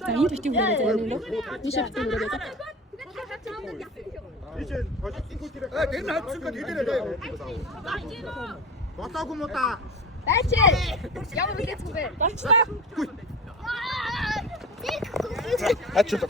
자, 이 뒤에 보내는 거. 이 셰프도 그러죠. 이제 내가 나중에 니들에 왔다고 못다. Бачи. Ямар үлээц юм бэ? Бачлаа. Ачаа.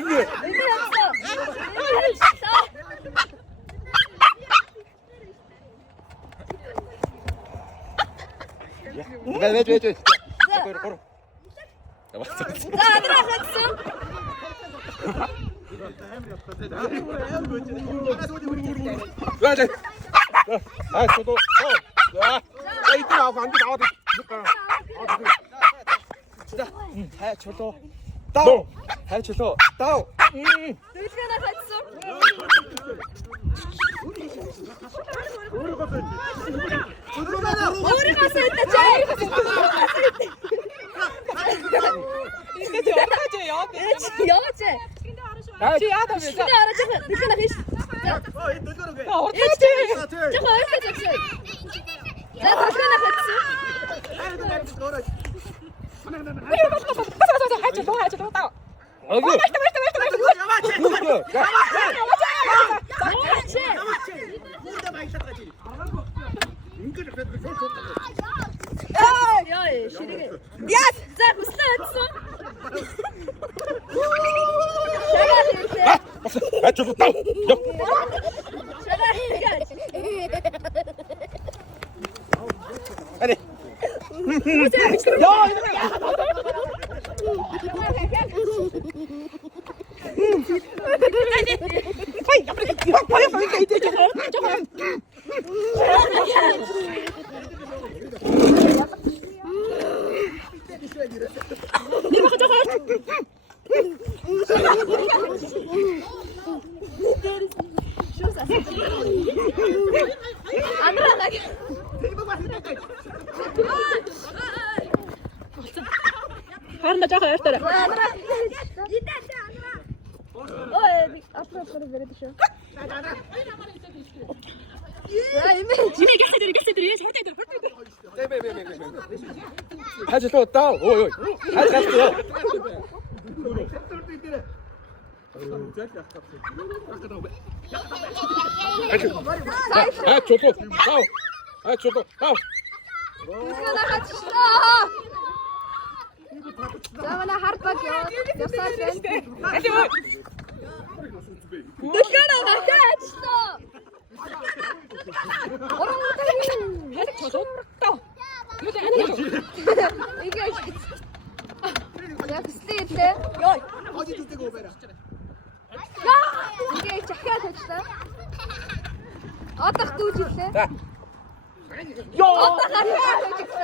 왜. 걸어. 자, 아들아 같이. 아, 저도. 이때 나와 안 돼. 나와. 자, 저도. 다운. 저도. 다운. 누구나 같이. 우리 갔을 때 제일 이게 여러 가지예요. 여자지. 뒤에 하다 보니까. 근데 알아서 누구나 같이. 어떻게? 저거 이렇게 잡지. 자, 누구나 같이. 저도 따. 여기. 야, 시리게. 야, 자, 무슨 아, 저도 다운. 아니. Harna 저거 열더라. 앞으로 내려주셔. 이미 개새들이 절대 다시 또 다운. 오이. 다시 갔어. 아, 저도 다운. 아, 저도 다운. 누구나 같이 써. 자만아 harpak yapsar sen. 누구나 같이 써. 저도 따. 이거 하나 이게 야, 비슷해. 야, 어디 두고 오베라. 이게 착해야 됐어. 어떻게 두지세? 어떻게 해야 되겠어?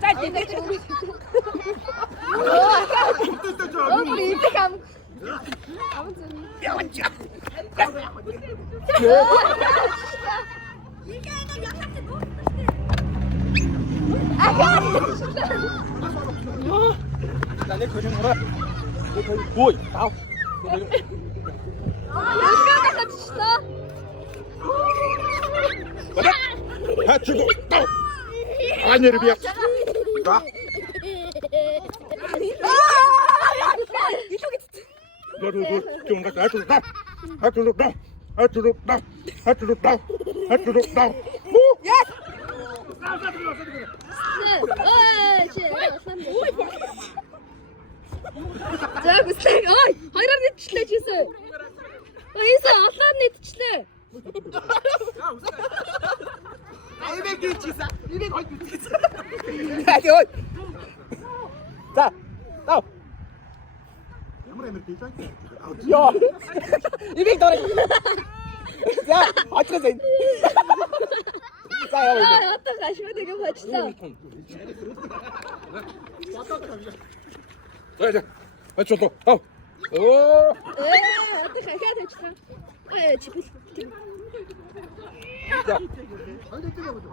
짧게 우리 이때 아무튼 나내 거좀 물어. 오이, 다운. 같이 써. 아, 저도 다운. 아니를 비야. 나. 너도 좀 나. За бүслэг. Ой, хоёроор нийтчлээ жийсэн. Ийсэн олоор нийтчлээ. Энийг хийчихсэн. Энийг хойд хийчихсэн. Яа. За. Тав. Ямар амир хийж байгаа. Яа. Энийг дөрөв. За, очроо. За яа. Одоо гашмыг бочлоо. За. Ачуулаа. Тав. Оо. Одоо хахаад ажиллаа. Чипэл. За.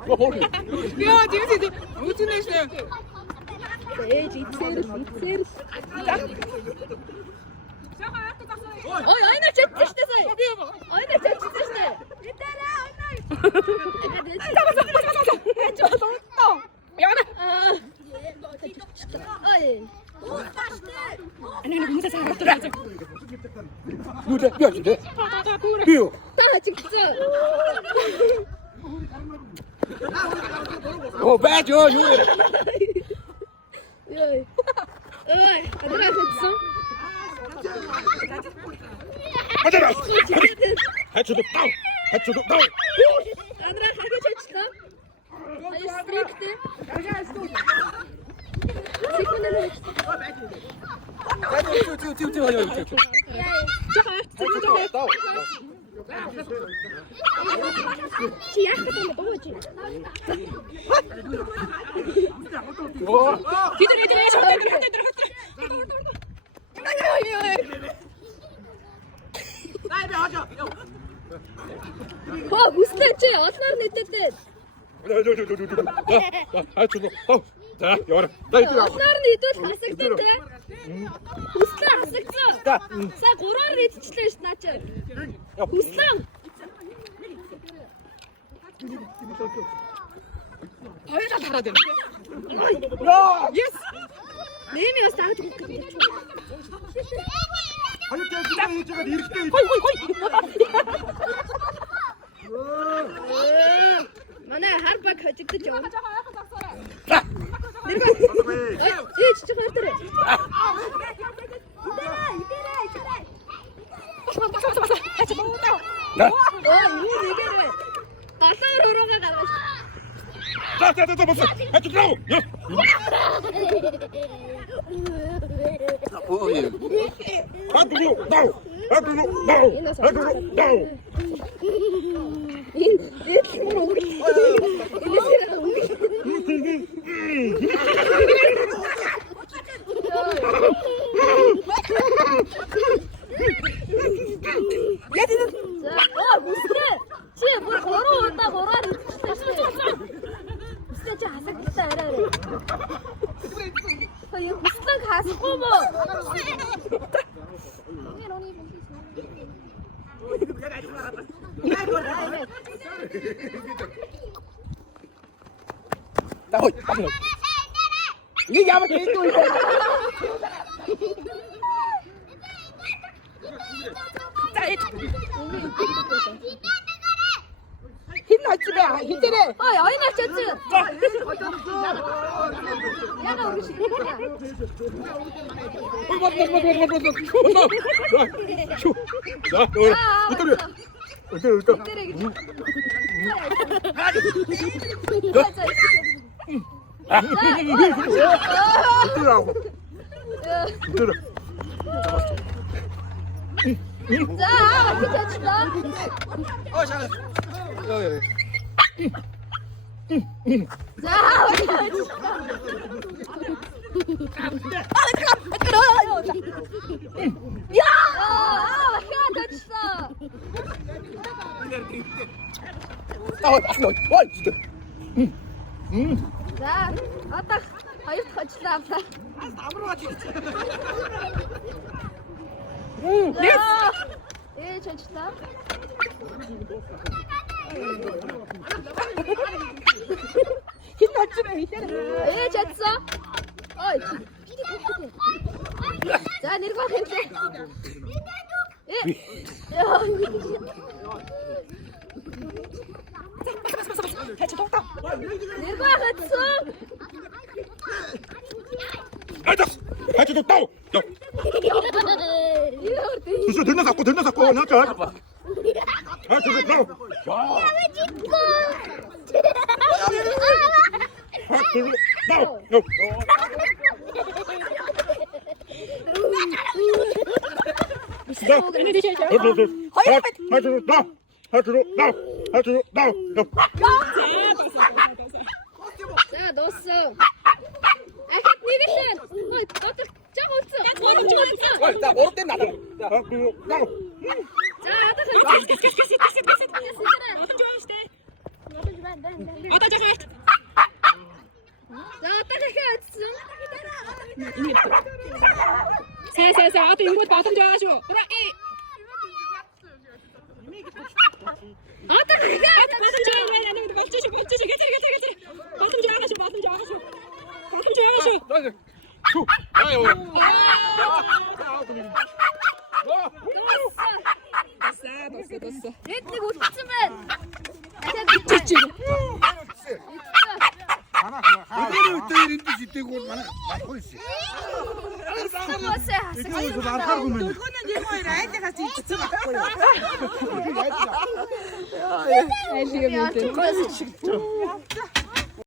Гоо. Яа, тийм. Үтнэш. Ицээр. Ой, айна чатчих штэ сая. Айна чатчих штэ. Идэрэ айна. Яна. Ой. Аний хүмүүс сараад. Юутай яа. Био. Та чигцээ. Оо бэж юу. Ой. Адаа хэвсэн. Хачуу тав. Андра хагаж ажиллаа. Ай стрикт. Секундэр. Тав. Чи яах вэ? Бооч. Оо. Хитэрээ шоудаа. Хоо бүслээ чи олноор нийтэдээ. Хачуу тав. За яваа. За идэр аа. Олноор нийтвэл хасагдсан те. Бүслээ хасагдсан. За. Сая 3-аар нийтчлээ ш наа чи. Бүслээ. Хоёроо тараад байна. Яа. Yes. Нэмээ бас тааж өгөх гэж. Хаяг хийж байгаа хэрэгтэй. Хой. Манай харбаг хожигдож явна. Нэргөө. Ээж чи хартэр. За. Юу нэгэрэ. Талаар өрөөгөө гаргаж. За бос. Хачуу тав. Ой. Хачуу тав. Чи бүр 3 удаа 3-аар идчихсэн. Бүслээ чи хасагдсан арай. Хаяа бүслэг хасахгүй мó. Tao ơi, bắt được. Nghĩ ra mà chị tôi. 힘나지 마. 힘들어. Ой, ойна чац. Яга үргэлж. Ой, вот. Шо. За, ой. Өдөр. За, гэж ажиллаа. Ой, шаа. За, За, одоо хоёр дахь ажиллаа авлаа. Ээж ажиллаа. 힘나지 마. Ээж ажиллаа. Ой. За, нэргөө хэлээ. 해치 동동. нэргөө хэлсэн. Хайчаа доо. Тэсээ тэрнээс авахгүй наач. Хайчаа доо. 자, 넣었어. 아까 니비슨. 너도 저거 없어. 나 모르 때문에 나가. 자, 나도 살살살 아또 이거 바텀 좋아하시오. 그래 이. 바텀 좋아하시오. 됐어. 렛츠 고치면. Ай,